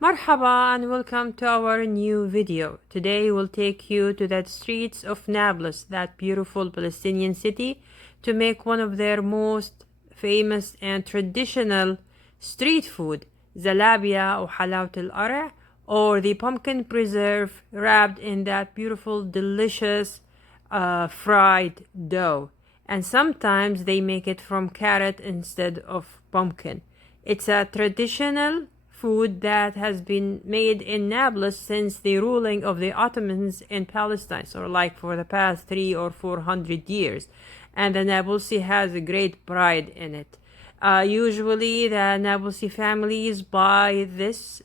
Marhaba and welcome to our new video. Today we'll take you to the streets of Nablus, that beautiful Palestinian city, to make one of their most famous and traditional street food, Zalabia or Halawat القرع, or the pumpkin preserve wrapped in that beautiful, delicious fried dough. And sometimes they make it from carrot instead of pumpkin. It's a traditional food that has been made in Nablus since the ruling of the Ottomans in Palestine, so like for the past 300 or 400 years. And the Nabulsi has a great pride in it. Usually the Nabulsi families buy this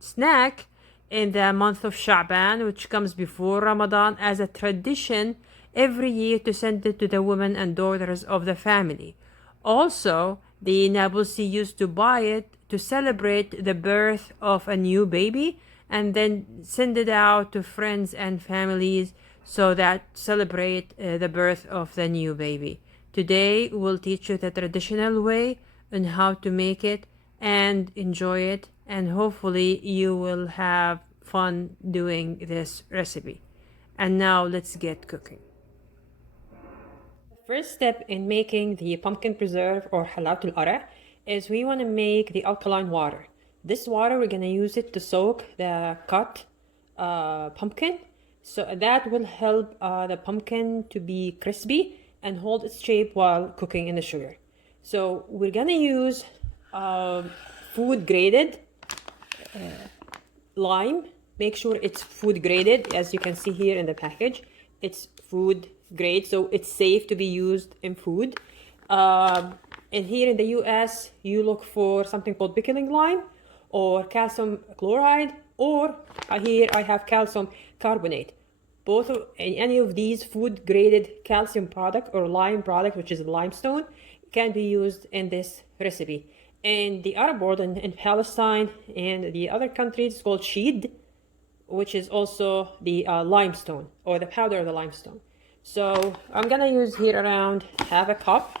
snack in the month of Sha'ban, which comes before Ramadan, as a tradition every year to send it to the women and daughters of the family. Also, the Nabulsi used to buy it to celebrate the birth of a new baby and then send it out to friends and families so that celebrate the birth of the new baby. Today we'll teach you the traditional way on how to make it and enjoy it, and hopefully you will have fun doing this recipe. And now let's get cooking. First step in making the pumpkin preserve or halawat al-qara is we want to make the alkaline water. This water, we're going to use it to soak the cut pumpkin, so that will help the pumpkin to be crispy and hold its shape while cooking in the sugar. So we're going to use food graded lime. Make sure it's food graded. As you can see here in the package, it's food grade, so it's safe to be used in food. And here in the US, you look for something called pickling lime or calcium chloride, or here I have calcium carbonate. Both of any of these food graded calcium product or lime product, which is limestone, can be used in this recipe. And the Arab world in Palestine and the other countries, it's called sheed, which is also the limestone or the powder of the limestone. So I'm gonna use here around half a cup.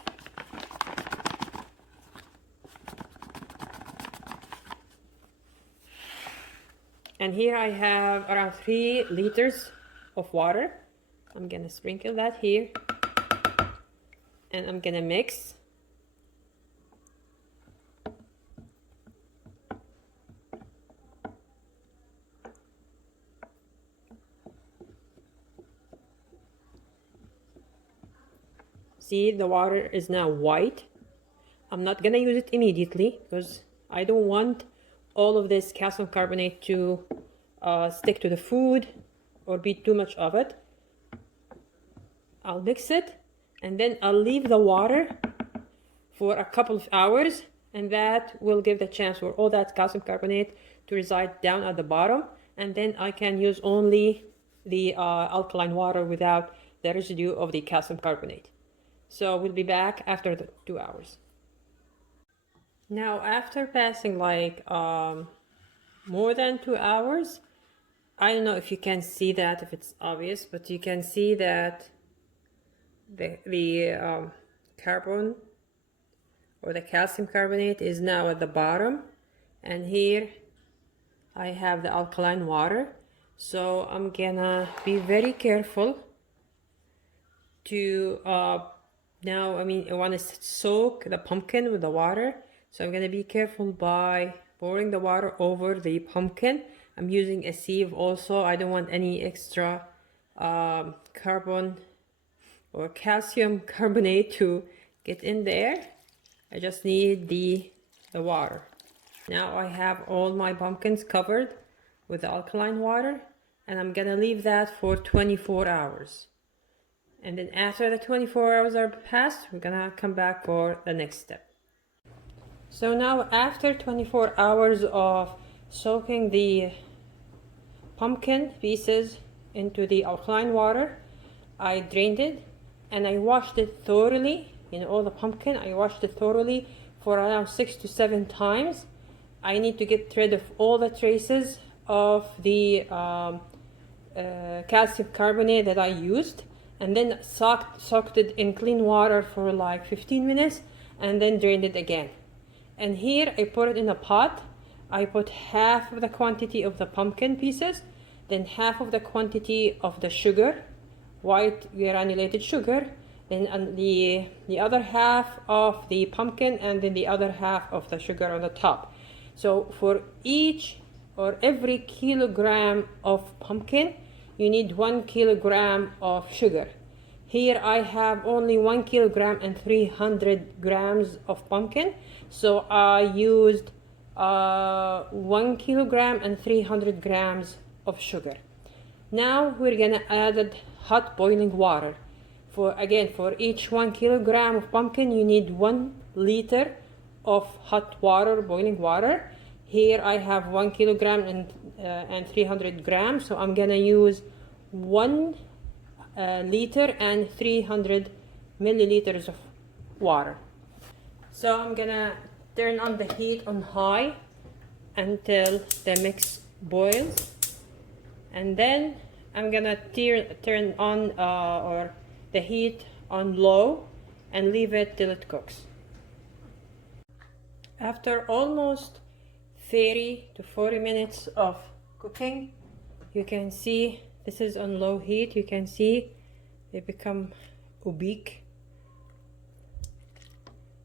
And here I have around 3 liters of water. I'm gonna sprinkle that here. And I'm gonna mix. See, the water is now white. I'm not gonna use it immediately because I don't want all of this calcium carbonate to stick to the food or be too much of it. I'll mix it and then I'll leave the water for a couple of hours, and that will give the chance for all that calcium carbonate to reside down at the bottom, and then I can use only the alkaline water without the residue of the calcium carbonate. So we'll be back after the 2 hours. Now, after passing like more than 2 hours, I don't know if you can see that, if it's obvious, but you can see that the carbon or the calcium carbonate is now at the bottom, and here I have the alkaline water. So I'm gonna be very careful to now, I want to soak the pumpkin with the water. So I'm going to be careful by pouring the water over the pumpkin. I'm using a sieve also. I don't want any extra carbon or calcium carbonate to get in there. I just need the water. Now I have all my pumpkins covered with the alkaline water, and I'm going to leave that for 24 hours. And then after the 24 hours are passed, we're gonna come back for the next step. So now after 24 hours of soaking the pumpkin pieces into the alkaline water, I drained it and I washed it thoroughly. All the pumpkin, I washed it thoroughly for around 6 to 7 times. I need to get rid of all the traces of the calcium carbonate that I used, and then soaked it in clean water for like 15 minutes, and then drained it again. And here I put it in a pot. I put half of the quantity of the pumpkin pieces, then half of the quantity of the sugar, white granulated sugar, then the other half of the pumpkin, and then the other half of the sugar on the top. So for each or every kilogram of pumpkin, you need 1 kilogram of sugar. Here I have only 1 kilogram and 300 grams of pumpkin, so I used 1 kilogram and 300 grams of sugar. Now we're gonna add hot boiling water. For each 1 kilogram of pumpkin, you need 1 liter of hot water, boiling water. Here I have 1 kilogram and 300 grams, so I'm gonna use 1 liter and 300 milliliters of water. So I'm gonna turn on the heat on high until the mix boils, and then I'm gonna turn on or the heat on low and leave it till it cooks. After almost 30 to 40 minutes of cooking, you can see this is on low heat. You can see they become opaque.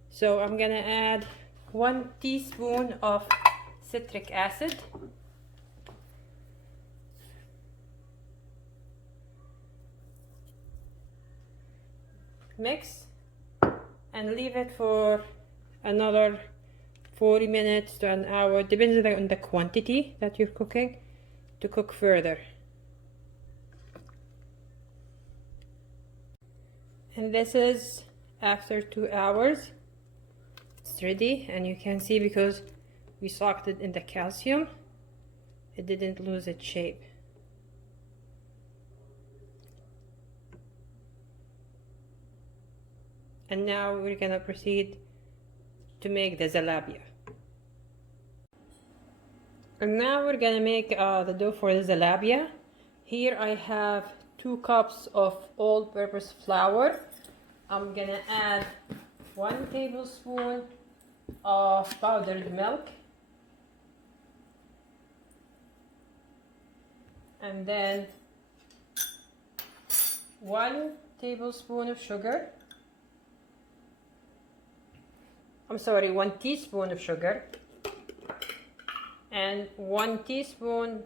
So I'm gonna add 1 teaspoon of citric acid, mix and leave it for another 40 minutes to an hour, depends on the quantity that you're cooking, to cook further. And this is after 2 hours. It's ready, and you can see because we soaked it in the calcium, it didn't lose its shape. And now we're gonna proceed to make the zalabia. And now we're gonna make the dough for the zalabia. Here I have 2 cups of all-purpose flour. I'm gonna add 1 tablespoon of powdered milk, and then 1 tablespoon of sugar. I'm sorry, 1 teaspoon of sugar, and 1 teaspoon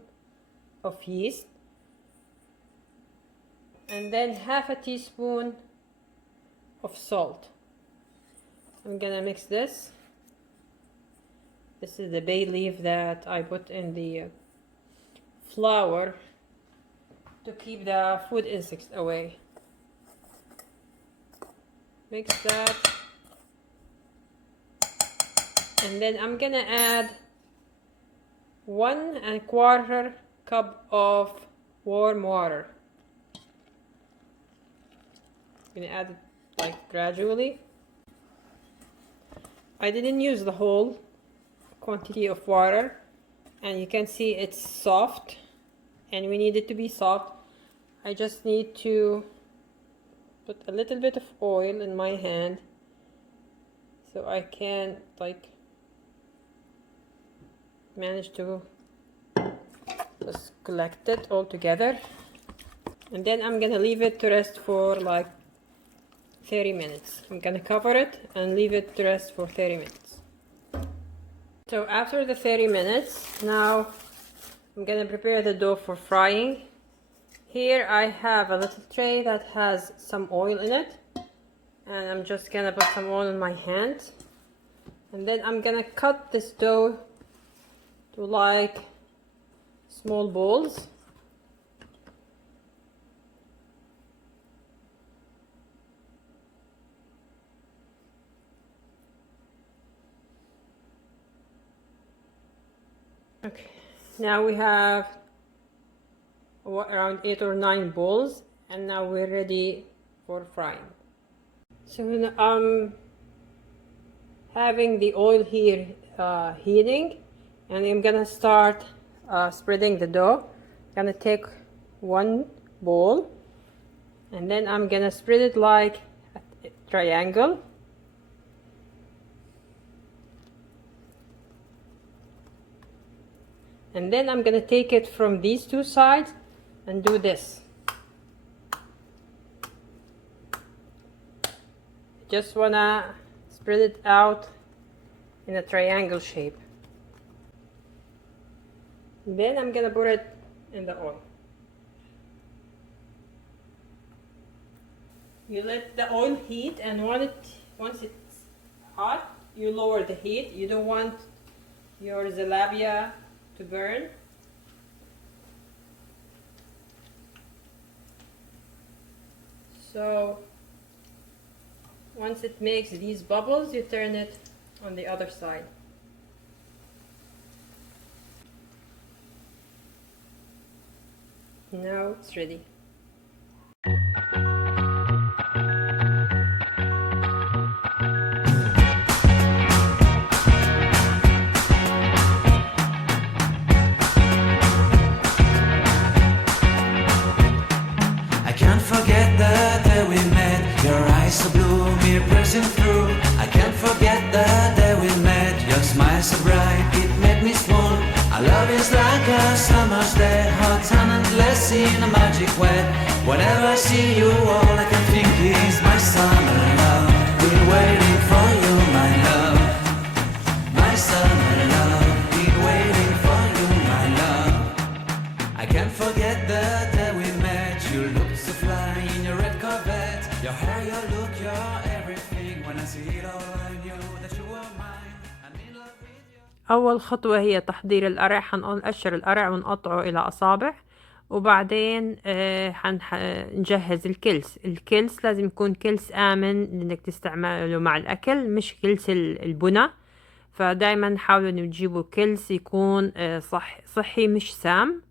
of yeast, and then half a teaspoon of salt. I'm gonna mix this. This is the bay leaf that I put in the flour to keep the food insects away. Mix that. And then I'm gonna add 1 1/4 cup of warm water. I'm gonna add it like gradually. I didn't use the whole quantity of water, and you can see it's soft, and we need it to be soft. I just need to put a little bit of oil in my hand so I can like manage to just collect it all together, and then I'm gonna leave it to rest for like 30 minutes. I'm gonna cover it and leave it to rest for 30 minutes. So after the 30 minutes, now I'm gonna prepare the dough for frying. Here I have a little tray that has some oil in it, and I'm just gonna put some oil in my hand, and then I'm gonna cut this dough to like small balls. Okay, now we have around 8 or 9 balls, and now we're ready for frying. So I'm having the oil here heating, and I'm gonna start spreading the dough. I'm gonna take 1 bowl, and then I'm gonna spread it like a triangle, And then I'm gonna take it from these two sides and do this. Just wanna spread it out in a triangle shape. Then I'm gonna put it in the oil. You let the oil heat, and once it's hot, you lower the heat. You don't want your zalabia to burn. So once it makes these bubbles, you turn it on the other side. Now it's ready. So blue, me pressing through. I can't forget the day we met. Your smile so bright, it made me swoon. Our love is like a summer's day, hot and endless in a magic way. Whenever I see you, all I can think is my summer love. Been waiting for you, my love. My summer love. Been waiting for you, my love. I can't forget the day we met. You looked so fly in your red Corvette. Your hair, your look, your everything. When I see it all, I knew that you were mine. I'm in love with you. أول خطوة هي تحضير القرع. حنقشر القرع ونقطعه إلى أصابع، وبعدين نجهز الكلس. الكلس لازم يكون كلس آمن إنك تستعمله مع الأكل، مش كلس البنى. فدايما حاولوا إنه تجيبوا كلس يكون صحي مش سام.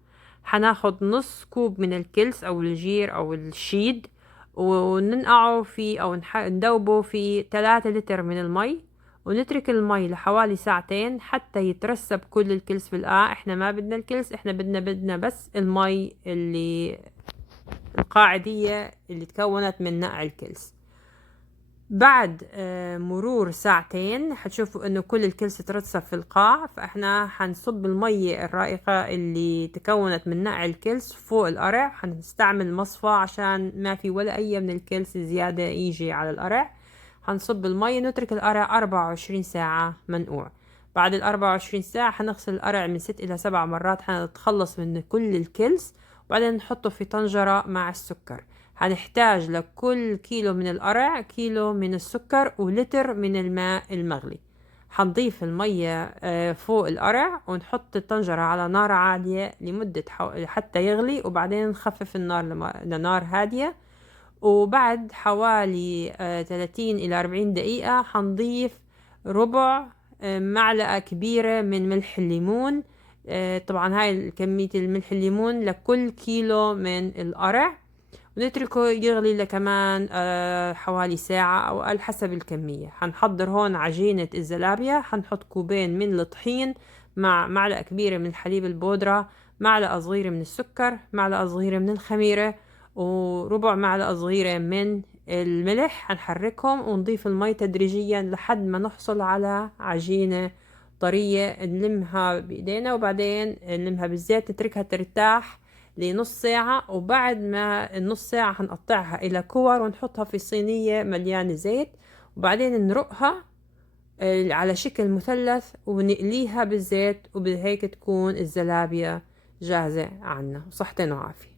حناخد نص كوب من الكلس أو الجير أو الشيد، وننقعه فيه أو ندوبه في 3 لتر من المي، ونترك المي لحوالي ساعتين حتى يترسب كل الكلس في القاع. احنا ما بدنا الكلس، احنا بدنا بس المي اللي القاعدية اللي تكونت من نقع الكلس. بعد مرور ساعتين حتشوفوا انه كل الكلس ترسب في القاع. فاحنا حنصب المية الرائقة اللي تكونت من نقع الكلس فوق القرع. حنستعمل مصفى عشان ما في ولا اي من الكلس زيادة يجي على القرع. حنصب المية، نترك القرع 24 ساعة منقوع. بعد 24 ساعة حنغسل القرع من 6 إلى 7 مرات، حنتخلص من كل الكلس، وبعدين نحطه في طنجرة مع السكر. هنحتاج لكل كيلو من القرع كيلو من السكر ولتر من الماء المغلي. حنضيف المية فوق القرع ونحط الطنجرة على نار عالية لمدة حتى يغلي، وبعدين نخفف النار لنار هادية. وبعد حوالي 30 إلى 40 دقيقة حنضيف ربع معلقة كبيرة من ملح الليمون. طبعا هاي كمية الملح الليمون لكل كيلو من القرع، ونتركه يغلي لكمان حوالي ساعة أو أقل حسب الكمية. حنحضر هون عجينة الزلابية. حنحط كوبين من الطحين مع معلقة كبيرة من الحليب البودرة، معلقة صغيرة من السكر، معلقة صغيرة من الخميرة، وربع معلقة صغيرة من الملح. حنحركهم ونضيف المي تدريجيا لحد ما نحصل على عجينة طرية. نلمها بإيدينا وبعدين نلمها بالزيت، نتركها ترتاح لنص ساعة. وبعد ما النص ساعة هنقطعها إلى كور ونحطها في صينية مليانة زيت، وبعدين نرقها على شكل مثلث ونقليها بالزيت، وبهيك تكون الزلابية جاهزة عنا. وصحتين وعافية.